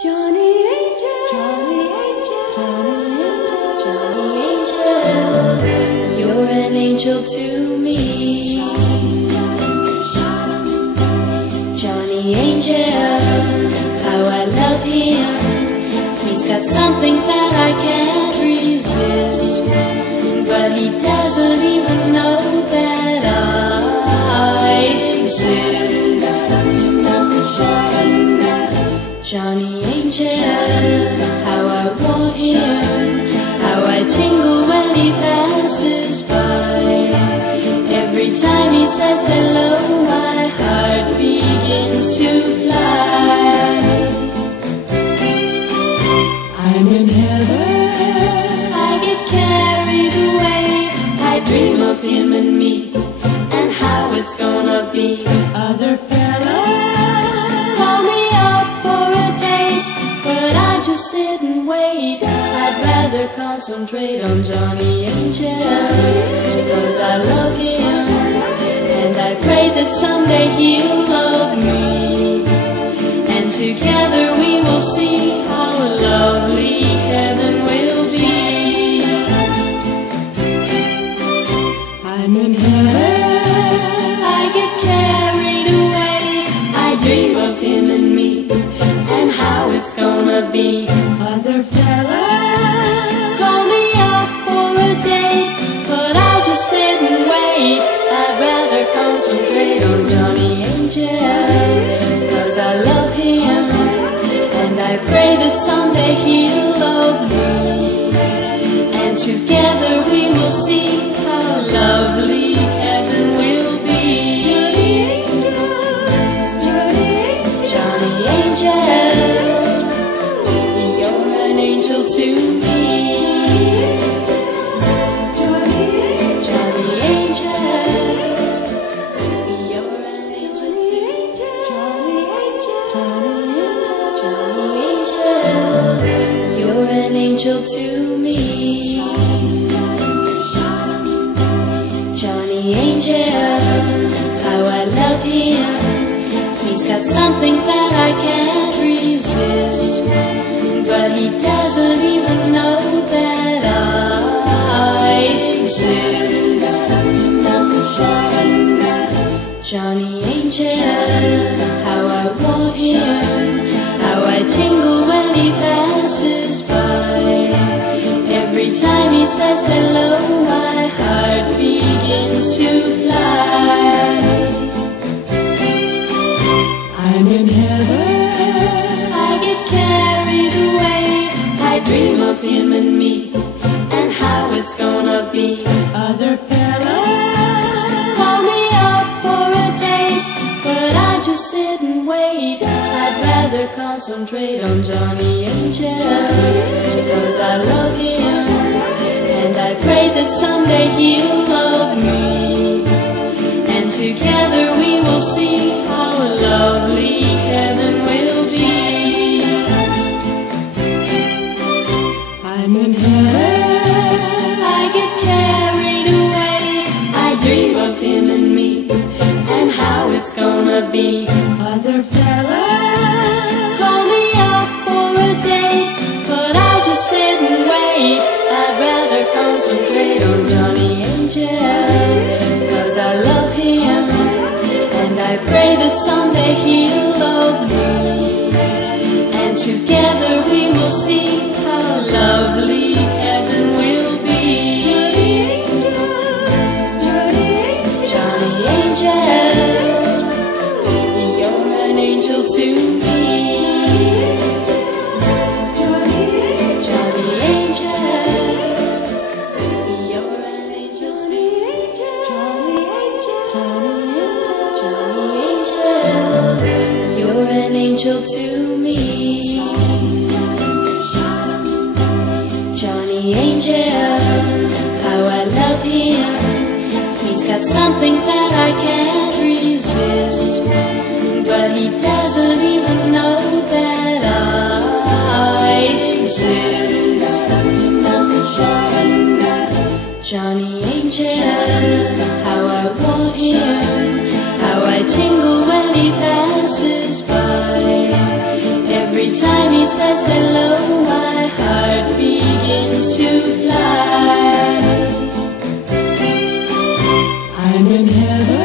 Johnny Angel, Johnny Angel, Johnny Angel, Johnny Angel, you're an angel to me. Johnny Angel, how I love him. He's got something that I can't resist, but he doesn't even know that I exist. Johnny Angel, how I want him, how I tingle when he passes by. Every time he says hello, my heart begins to fly. I'm in heaven, I get carried away. I dream of him and me, and how it's gonna be. Other fellas call me up for a date, but I just sit and wait. I'd rather concentrate on Johnny Angel, because I love him, and I pray that someday he'll love me, and together we will see how lovely heaven will be. I'm in heaven, I get carried away. I dream of him and me, and how it's gonna be. Other fellas call me up for a date, but I just sit and wait. I'd rather concentrate on Johnny Angel, because I love him, and I pray that someday he'll love me, and together we will see how lovely heaven will be. Johnny Angel, you're an angel to me. Johnny Angel, you're an angel to me. Johnny Angel, you're an angel to me. Johnny Angel, how I love him. He's got something that I can't resist, but he doesn't even know that I exist. Johnny Angel, how I want him, how I tingle when he passes by. Every time he says hello, my heart begins to fly. I'm in heaven, I get carried away. I dream of him and me, and how it's gonna be. Other fellas call me up for a date, but I just sit and wait. I'd rather concentrate on Johnny Angel, because I love him, and I pray that someday he'll love me, and together we will see how lovely heaven will be. I'm in heaven, I get carried away. I dream of him and me, and how it's gonna be. Other fellas call me up for a date, but I just sit and wait. I'd rather concentrate on Johnny Angel, because I love him, and I pray that someday he'll love me, and together we will see how lovely heaven will be. Johnny Angel, you're an angel to me. Johnny Angel, you're an angel to me. Johnny Angel, you're an angel to me. Johnny Angel, how I love him. He's got something that I can't resist, but he doesn't even know that I exist. Johnny Angel, how I want him, how I tingle when he passes by. Every time he says hello, my heart begins to fly. I'm in heaven.